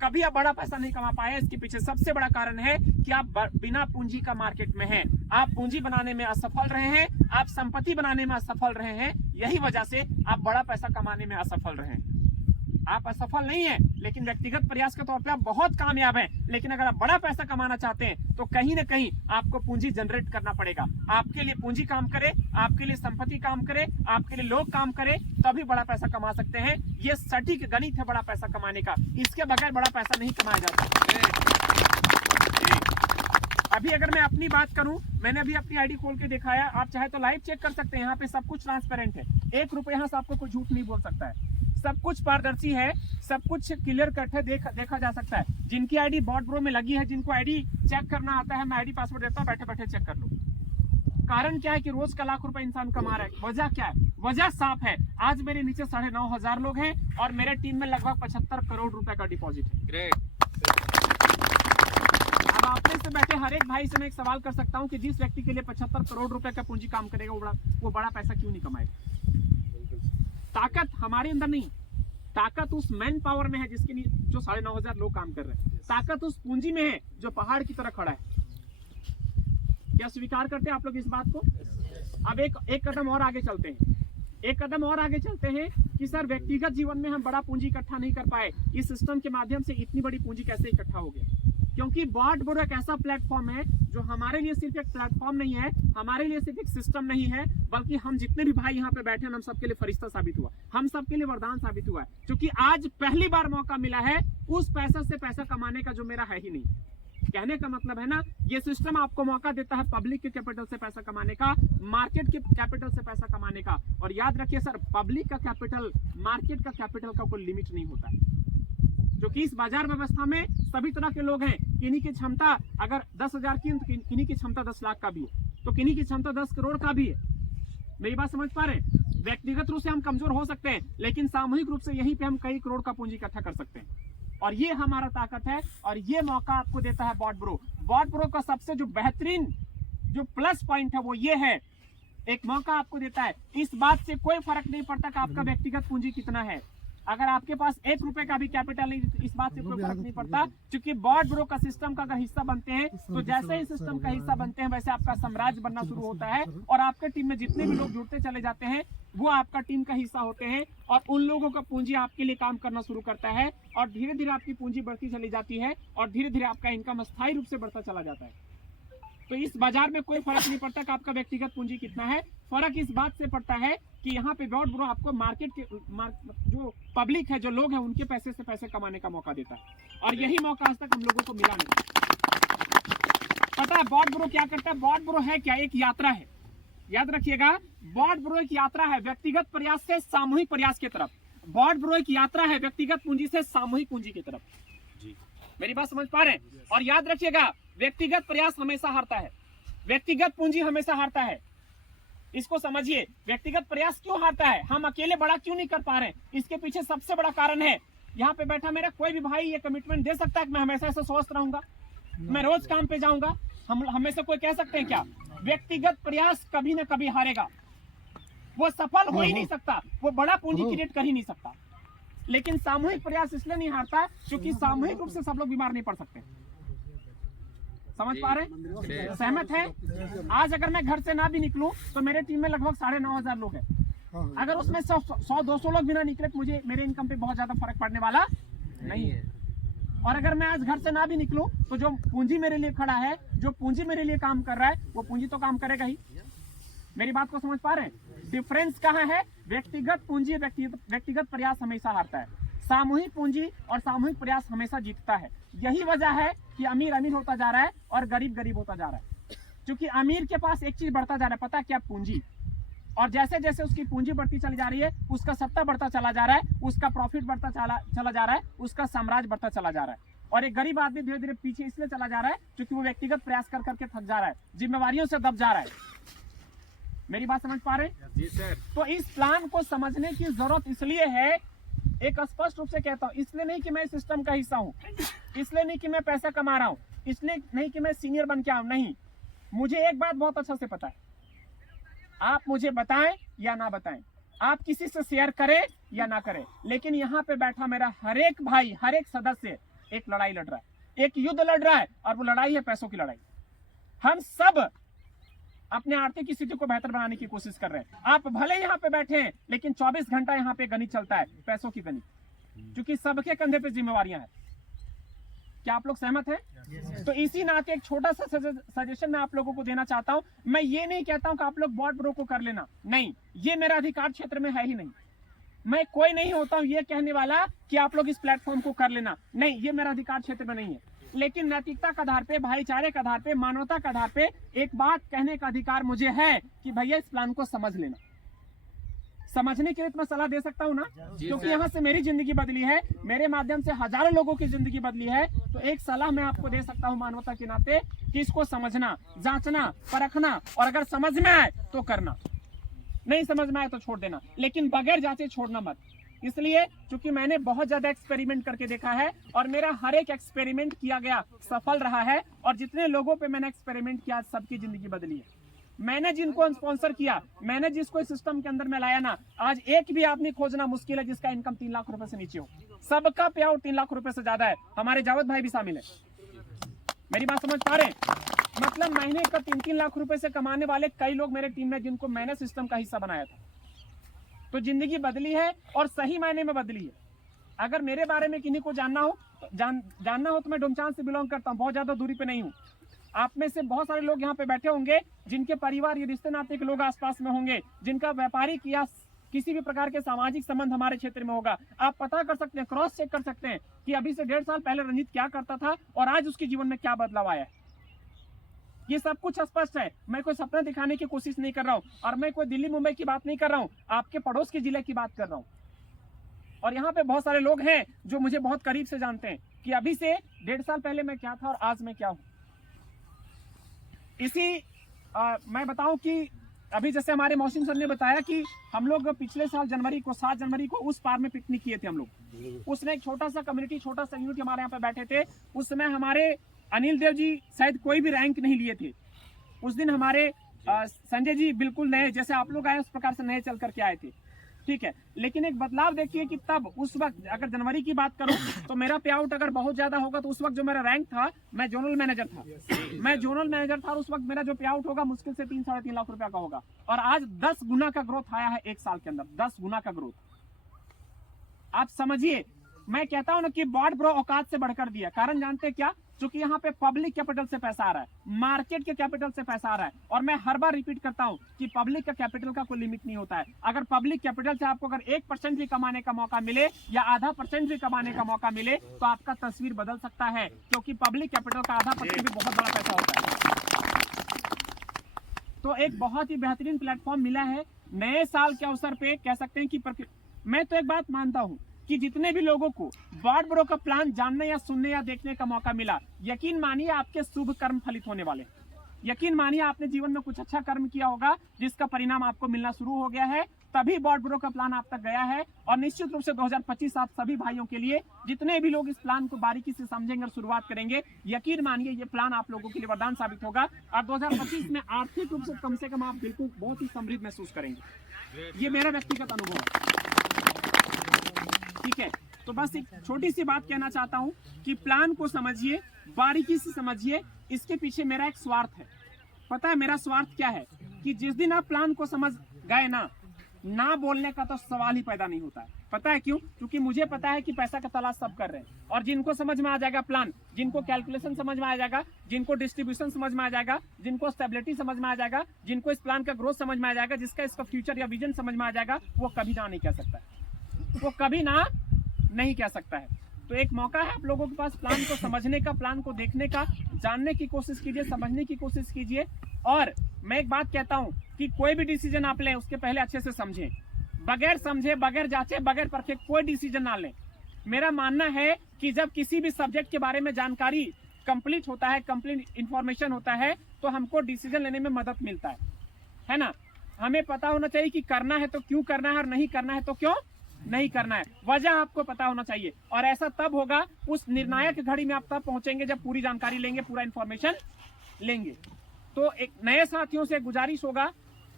कभी आप बड़ा पैसा नहीं कमा पाए, इसके पीछे सबसे बड़ा कारण है कि आप बिना पूंजी का मार्केट में हैं। आप पूंजी बनाने में असफल रहे हैं, आप संपत्ति बनाने में असफल रहे हैं, यही वजह से आप बड़ा पैसा कमाने में असफल रहे हैं। आप असफल नहीं है, लेकिन व्यक्तिगत प्रयास के तौर पे आप बहुत कामयाब हैं। लेकिन अगर आप बड़ा पैसा कमाना चाहते हैं तो कहीं ना कहीं आपको पूंजी जनरेट करना पड़ेगा। आपके लिए पूंजी काम करे, आपके लिए संपत्ति काम करे, आपके लिए लोग काम करे, तभी बड़ा पैसा कमा सकते हैं। ये सटीक गणित है बड़ा पैसा कमाने का, इसके बगैर बड़ा पैसा नहीं कमाया जा सकता। अभी अगर मैं अपनी बात करूं, मैंने अभी अपनी आईडी खोल के दिखाया, आप चाहे तो लाइव चेक कर सकते हैं। यहाँ पे सब कुछ ट्रांसपेरेंट है, 1 रुपए यहाँ से आपको कोई झूठ नहीं बोल सकता है। सब कुछ पारदर्शी है, सब कुछ क्लियर कट है, देखा जा सकता है। जिनकी आईडी बॉट ब्रो में लगी है, जिनको आईडी चेक करना आता है, मैं आईडी पासवर्ड देता हूँ, बैठे बैठे चेक कर लो। कारण क्या है कि रोज का लाख रुपए इंसान कमा रहा है। वजह क्या है? वजह साफ है। आज मेरे नीचे 9,500 लोग हैं और मेरे टीम में लगभग 75 करोड़ रुपए का डिपॉजिट है। ग्रेट। अब आपने से बैठे हर एक भाई से मैं एक सवाल कर सकता हूं कि जिस व्यक्ति के लिए 75 करोड़ रुपए का पूंजी काम करेगा, वो बड़ा पैसा क्यों नहीं कमाएगा? ताकत हमारे अंदर नहीं, ताकत उस मैन पावर में है जिसके लिए जो 9,500 लोग काम कर रहे हैं। ताकत उस पूंजी में है जो पहाड़ की तरह खड़ा है। क्या स्वीकार करते हैं आप लोग इस बात को? अब एक कदम और आगे चलते हैं। एक कदम और आगे चलते हैं कि सर व्यक्तिगत जीवन में हम बड़ा पूंजी इकट्ठा नहीं कर पाए, इस सिस्टम के माध्यम से इतनी बड़ी पूंजी कैसे इकट्ठा हो गया? क्योंकि बॉट ब्रो एक ऐसा प्लेटफॉर्म है जो हमारे लिए सिर्फ एक प्लेटफॉर्म नहीं है, हमारे लिए सिर्फ एक सिस्टम नहीं है, बल्कि हम जितने भी भाई यहाँ पे बैठे हैं, हम सबके लिए फरिश्ता साबित हुआ, हम सबके लिए वरदान साबित हुआ है। क्योंकि आज पहली बार मौका मिला है उस पैसा से पैसा कमाने का जो मेरा है ही नहीं। कहने का मतलब है ना, ये सिस्टम आपको मौका देता है पब्लिक के कैपिटल से पैसा कमाने का, मार्केट के कैपिटल से पैसा कमाने का। और याद रखिए सर, पब्लिक का कैपिटल, मार्केट का कैपिटल का कोई लिमिट नहीं होता है। क्योंकि इस बाजार व्यवस्था में सभी तरह के लोग हैं। किन्हीं की क्षमता अगर 10,000 की, तो किन्हीं की क्षमता 10 लाख का भी है, तो किन्हीं की क्षमता 10 करोड़ का भी है। मेरी बात समझ पा रहे हैं? व्यक्तिगत रूप से हम कमजोर हो सकते हैं, लेकिन सामूहिक रूप से यहीं पे हम कई करोड़ का पूंजी इकट्ठा कर सकते हैं। और ये हमारा ताकत है, और ये मौका आपको देता है बॉट ब्रो। बॉट ब्रो का सबसे जो बेहतरीन जो प्लस पॉइंट है वो ये है, एक मौका आपको देता है। इस बात से कोई फर्क नहीं पड़ता कि आपका व्यक्तिगत पूंजी कितना है। अगर आपके पास 1 रुपए का भी कैपिटल नहीं, तो इस बात से कोई फर्क नहीं पड़ता, क्योंकि बॉट ब्रो का सिस्टम का अगर हिस्सा बनते हैं, तो जैसे ही सिस्टम का हिस्सा बनते हैं वैसे आपका साम्राज्य बनना शुरू होता है। और आपके टीम में जितने भी लोग जुड़ते चले जाते हैं वो आपका टीम का हिस्सा होते हैं, और उन लोगों का पूंजी आपके लिए काम करना शुरू करता है, और धीरे धीरे आपकी पूंजी बढ़ती चली जाती है, और धीरे धीरे आपका इनकम स्थायी रूप से बढ़ता चला जाता है। तो इस बाजार में कोई फर्क नहीं पड़ता कि आपका व्यक्तिगत पूंजी कितना है। फर्क इस बात से पड़ता है कि यहाँ पे बॉट ब्रो आपको मार्केट के जो पब्लिक है, जो लोग हैं, उनके पैसे से पैसे कमाने का मौका देता है। और यही मौका आज तक हम लोगों को मिला नहीं। पता है बॉट ब्रो क्या करता है? बॉट ब्रो है क्या? एक यात्रा है। याद रखिएगा, बॉट ब्रो एक यात्रा है व्यक्तिगत प्रयास से सामूहिक प्रयास की तरफ। बॉट ब्रो एक यात्रा है व्यक्तिगत पूंजी से सामूहिक पूंजी की तरफ। जी, मेरी बात समझ पा रहे हैं? और याद रखिएगा, व्यक्तिगत प्रयास हमेशा हारता है, व्यक्तिगत पूंजी हमेशा हारता है। इसको समझिए, व्यक्तिगत प्रयास क्यों हारता है, हम अकेले बड़ा क्यों नहीं कर पा रहे हैं, इसके पीछे सबसे बड़ा कारण है, यहाँ पे बैठा मेरा कोई भी भाई ये कमिटमेंट दे सकता है कि मैं हमेशा ऐसे स्वस्थ रहूंगा, मैं रोज काम पे जाऊंगा? हम हमें से कोई कह सकते हैं क्या? व्यक्तिगत प्रयास कभी ना कभी हारेगा, वो सफल हो ही नहीं सकता, वो बड़ा पूंजी क्रिएट कर ही नहीं सकता। लेकिन सामूहिक प्रयास इसलिए नहीं हारता क्योंकि सामूहिक रूप से सब लोग बीमार नहीं पड़ सकते। समझ पा रहे हैं? सहमत है? आज अगर मैं घर से ना भी निकलूं तो मेरे टीम में लगभग 9,500 लोग हैं। अगर उसमें 100-200 लोग भी ना निकले तो मुझे मेरे इनकम पे बहुत ज्यादा फर्क पड़ने वाला नहीं है। और अगर मैं आज घर से ना भी निकलूं तो जो पूंजी मेरे लिए खड़ा है, जो पूंजी मेरे लिए काम कर रहा है, वो पूंजी तो काम करेगा ही। मेरी बात को समझ पा रहे हैं? डिफरेंस कहाँ है? व्यक्तिगत पूंजी, व्यक्तिगत प्रयास हमेशा हारता है, सामूहिक पूंजी और सामूहिक प्रयास हमेशा जीतता है। यही वजह है कि अमीर अमीर होता जा रहा है और गरीब गरीब होता जा रहा है। क्योंकि अमीर के पास एक चीज बढ़ता जा रहा है, पता है क्या? पूंजी। और जैसे जैसे उसकी पूंजी बढ़ती चली जा रही है, उसका सत्ता बढ़ता चला जा रहा है, उसका प्रॉफिट बढ़ता चला जा रहा है, उसका साम्राज्य बढ़ता चला जा रहा है। और एक गरीब आदमी धीरे धीरे पीछे इसलिए चला जा रहा है क्योंकि वो व्यक्तिगत प्रयास कर करके थक जा रहा है, जिम्मेवारियों से दब जा रहा है। मेरी बात समझ पा रहे हैं? जी सर। तो इस प्लान को समझने की जरूरत इसलिए है, एक स्पष्ट रूप से कहता हूँ, इसलिए नहीं कि मैं इस सिस्टम का हिस्सा हूँ, इसलिए नहीं कि मैं पैसा कमा रहा हूँ, इसलिए नहीं कि मैं सीनियर बन के आऊँ, नहीं। मुझे एक बात बहुत अच्छा से पता है, आप मुझे बताएं या ना बताएं, आप किसी से शेयर करें या ना करें, लेकिन यहाँ पे बैठा मेरा हर एक भाई, हर एक सदस्य एक लड़ाई लड़ रहा है, एक युद्ध लड़ रहा है, और वो लड़ाई है पैसों की लड़ाई। हम सब अपने आर्थिक स्थिति को बेहतर बनाने की कोशिश कर रहे हैं। आप भले यहाँ पे बैठे हैं, लेकिन 24 घंटा यहाँ पे गणित चलता है, पैसों की गणित, क्योंकि सबके कंधे पे जिम्मेवारियां हैं। क्या आप लोग सहमत हैं? तो इसी नाते एक छोटा सा सजेशन मैं आप लोगों को देना चाहता हूं। मैं ये नहीं कहता हूं कि आप लोग बॉट ब्रो को कर लेना, नहीं, ये मेरा अधिकार क्षेत्र में है ही नहीं। मैं कोई नहीं होता हूं ये कहने वाला कि आप लोग इस प्लेटफॉर्म को कर लेना, नहीं, ये मेरा अधिकार क्षेत्र में नहीं है। लेकिन नैतिकता के आधार पे, भाईचारे के आधार पे, मानवता के आधार पे एक बात कहने का अधिकार मुझे है कि भैया इस प्लान को समझ लेना। समझने के लिए मैं सलाह दे सकता हूँ ना, क्योंकि यहाँ से मेरी जिंदगी बदली है, मेरे माध्यम से हजारों लोगों की जिंदगी बदली है। तो एक सलाह मैं आपको दे सकता हूँ मानवता के नाते कि इसको समझना, जांचना, परखना, और अगर समझ में आए तो करना, नहीं समझ में आए तो छोड़ देना, लेकिन बगैर जांचे छोड़ना मत। इसलिए क्योंकि मैंने बहुत ज्यादा एक्सपेरिमेंट करके देखा है, और मेरा हर एक एक्सपेरिमेंट किया गया सफल रहा है, और जितने लोगों पे मैंने एक्सपेरिमेंट किया सबकी जिंदगी बदली है। मैंने जिनको स्पॉन्सर किया, मैंने जिसको सिस्टम के अंदर में लाया ना, आज एक भी आदमी खोजना मुश्किल है जिसका इनकम 3 लाख रुपए से नीचे हो। सबका पे आउट 3 लाख रुपए से ज्यादा है। हमारे जावेद भाई भी शामिल है, मेरी बात समझ पा रहे हैं? मतलब महीने का 3-3 लाख रुपए से कमाने वाले कई लोग मेरे टीम में, जिनको मैंने सिस्टम का हिस्सा बनाया था। तो जिंदगी बदली है, और सही मायने में बदली है। अगर मेरे बारे में किन्हीं को जानना हो तो मैं डोमचांच से बिलोंग करता हूँ, बहुत ज्यादा दूरी पे नहीं हूँ। आप में से बहुत सारे लोग यहाँ पे बैठे होंगे जिनके परिवार या रिश्ते नाते के लोग आसपास में होंगे, जिनका व्यापारिक या किसी भी प्रकार के सामाजिक संबंध हमारे क्षेत्र में होगा। आप पता कर सकते हैं, क्रॉस चेक कर सकते हैं कि अभी से 1.5 साल पहले रंजीत क्या करता था और आज उसके जीवन में क्या बदलाव आया है। ये सब कुछ स्पष्ट है। मैं कोई सपना दिखाने की कोशिश नहीं कर रहा हूँ, और मैं कोई दिल्ली मुंबई की बात नहीं कर रहा हूँ, आपके पड़ोस के जिले की बात कर रहा हूँ। और यहाँ पे बहुत सारे लोग हैं जो मुझे बहुत करीब से जानते हैं कि अभी से 1.5 साल पहले मैं क्या था और आज मैं क्या हूँ। मैं बताऊं कि अभी जैसे हमारे मौसम सर ने बताया कि हम लोग पिछले साल 7 जनवरी को उस पार में पिकनिक किए थे हम लोग। उसमें एक छोटा सा कम्युनिटी, छोटा सा यूनिट हमारे यहाँ पे बैठे थे। उस समय हमारे अनिल देव जी शायद कोई भी रैंक नहीं लिए थे। उस दिन हमारे संजय जी बिल्कुल नए, जैसे आप लोग आए उस प्रकार से नए चल करके आए थे, ठीक है। लेकिन एक बदलाव देखिए कि तब उस वक्त, अगर जनवरी की बात करूं तो मेरा पे आउट अगर बहुत ज्यादा होगा तो उस वक्त जो मेरा रैंक था, मैं जोनल मैनेजर था, और उस वक्त मेरा जो पे आउट होगा मुश्किल से 3-3.5 लाख रुपया का होगा। और आज 10 गुना का ग्रोथ आया है 1 साल के अंदर, 10 गुना का ग्रोथ। आप समझिए, मैं कहता हूं ना कि बॉट ब्रो औकात से बढ़कर दिया। कारण जानते हैं क्या? क्योंकि यहाँ पे पब्लिक कैपिटल से पैसा आ रहा है, मार्केट के कैपिटल से पैसा आ रहा है। और मैं हर बार रिपीट करता हूँ कि पब्लिक का कैपिटल का कोई लिमिट नहीं होता है। अगर पब्लिक कैपिटल से आपको अगर 1% भी कमाने का मौका मिले या आधा % भी कमाने का मौका मिले तो आपका तस्वीर बदल सकता है, क्योंकि पब्लिक कैपिटल का आधा % भी बहुत बड़ा पैसा होता है। तो एक बहुत ही बेहतरीन प्लेटफॉर्म मिला है नए साल के अवसर पे। कह सकते हैं कि मैं तो एक बात मानता हूँ कि जितने भी लोगों को बॉट ब्रो का प्लान जानने या सुनने या देखने का मौका मिला, यकीन मानिए आपके शुभ कर्म फलित होने वाले। यकीन मानिए आपने जीवन में कुछ अच्छा कर्म किया होगा जिसका परिणाम आपको मिलना शुरू हो गया है, तभी बॉट ब्रो का प्लान आप तक गया है। और निश्चित रूप से 2025 आप सभी भाइयों के लिए, जितने भी लोग इस प्लान को बारीकी से समझेंगे और शुरुआत करेंगे, यकीन मानिए ये प्लान आप लोगों के लिए वरदान साबित होगा। और 2025 में आर्थिक रूप से कम आप बिल्कुल बहुत ही समृद्ध महसूस करेंगे। ये मेरा व्यक्तिगत अनुभव है, ठीक है। तो बस एक छोटी सी बात कहना चाहता हूं कि प्लान को समझिए, बारीकी से समझिए। इसके पीछे मेरा एक स्वार्थ है। पता है मेरा स्वार्थ क्या है? कि जिस दिन आप प्लान को समझ गए ना बोलने का तो सवाल ही पैदा नहीं होता है। पता है क्यों? क्योंकि मुझे पता है कि पैसा का तलाश सब कर रहे हैं, और जिनको समझ में आ जाएगा प्लान, जिनको कैलकुलेशन समझ में आ जाएगा, जिनको डिस्ट्रीब्यूशन समझ में आ जाएगा, जिनको स्टेबिलिटी समझ में आ जाएगा, जिनको इस प्लान का ग्रोथ समझ में आ जाएगा, जिसका इसका फ्यूचर या विजन समझ में आ जाएगा, वो कभी ना नहीं कह सकता है, वो कभी ना नहीं कह सकता है। तो एक मौका है आप लोगों के पास प्लान को समझने का, प्लान को देखने का, जानने की कोशिश कीजिए, समझने की कोशिश कीजिए। और मैं एक बात कहता हूं कि कोई भी डिसीजन आप लें उसके पहले अच्छे से समझें। बगैर समझे, बगैर जांचे, बगैर परखे कोई डिसीजन ना लें। मेरा मानना है कि जब किसी भी सब्जेक्ट के बारे में जानकारी कंप्लीट होता है, कंप्लीट इंफॉर्मेशन होता है, तो हमको डिसीजन लेने में मदद मिलता है ना। हमें पता होना चाहिए कि करना है तो क्यों करना है, और नहीं करना है तो क्यों नहीं करना है। वजह आपको पता होना चाहिए, और ऐसा तब होगा, उस निर्णायक घड़ी में आप तब पहुंचेंगे जब पूरी जानकारी लेंगे, पूरा इंफॉर्मेशन लेंगे। तो एक नए साथियों से गुजारिश होगा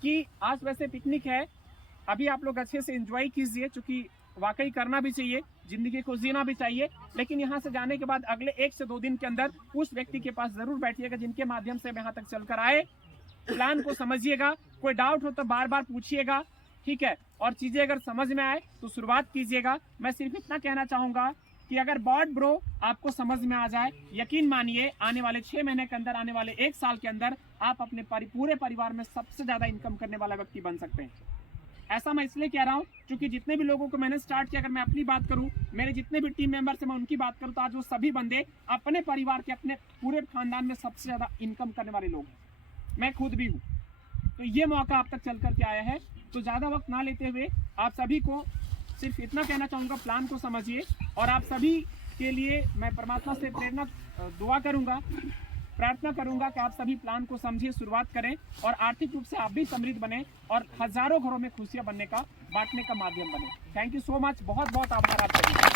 कि आज वैसे पिकनिक है, अभी आप लोग अच्छे से एंजॉय कीजिए, क्योंकि वाकई करना भी चाहिए, जिंदगी को जीना भी चाहिए, लेकिन यहाँ से जाने के बाद अगले 1 से 2 दिन के अंदर उस व्यक्ति के पास जरूर बैठिएगा जिनके माध्यम से हम यहाँ तक चलकर आए। प्लान को समझिएगा, कोई डाउट हो तो बार बार पूछिएगा, ठीक है, और चीजें अगर समझ में आए तो शुरुआत कीजिएगा। मैं सिर्फ इतना कहना चाहूंगा कि अगर बॉट ब्रो आपको समझ में आ जाए, यकीन मानिए आने वाले 6 महीने के अंदर, आने वाले 1 साल के अंदर आप अपने पूरे परिवार में सबसे ज्यादा इनकम करने वाला व्यक्ति बन सकते हैं। ऐसा मैं इसलिए कह रहा हूँ क्योंकि जितने भी लोगों को मैंने स्टार्ट किया, अगर मैं अपनी बात करूँ, मेरे जितने भी टीम मेंबर से मैं उनकी बात करूँ, तो आज वो सभी बंदे अपने परिवार के, अपने पूरे खानदान में सबसे ज्यादा इनकम करने वाले लोग हैं। मैं खुद भी हूँ। तो ये मौका आप तक चल करके आया है। तो ज़्यादा वक्त ना लेते हुए आप सभी को सिर्फ इतना कहना चाहूँगा, प्लान को समझिए। और आप सभी के लिए मैं परमात्मा से दुआ करूँगा, प्रार्थना करूँगा कि आप सभी प्लान को समझिए, शुरुआत करें और आर्थिक रूप से आप भी समृद्ध बने और हज़ारों घरों में खुशियाँ बनने का, बांटने का माध्यम बने। थैंक यू सो मच, बहुत बहुत आभार आप सभी का।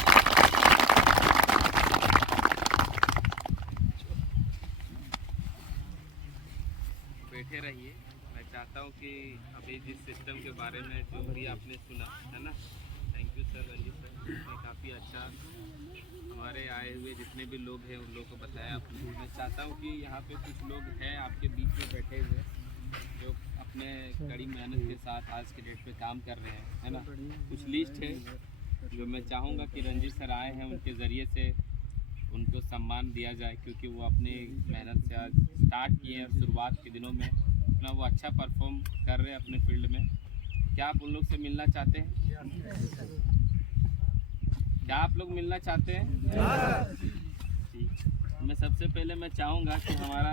बैठे रहिए। मैं चाहता हूँ कि अभी जिस सिस्टम के बारे में जो भी आपने सुना है ना, thank you sir, Ranjit sir ने काफ़ी अच्छा हमारे आए हुए जितने भी लोग हैं उन लोगों को बताया आपने। मैं चाहता हूँ कि यहाँ पे कुछ लोग हैं आपके बीच में बैठे हुए जो अपने कड़ी मेहनत के साथ आज के डेट पे काम कर रहे हैं, है ना। कुछ लिस्ट है जो मैं चाहूँगा कि रंजीत सर आए हैं, उनके ज़रिए से उनको सम्मान दिया जाए, क्योंकि वो अपनी मेहनत से आज स्टार्ट किए हैं। शुरुआत के दिनों में अपना वो अच्छा परफॉर्म कर रहे हैं अपने फील्ड में। क्या आप उन लोग से मिलना चाहते हैं? क्या आप लोग मिलना चाहते हैं? ठीक। मैं सबसे पहले मैं चाहूँगा कि हमारा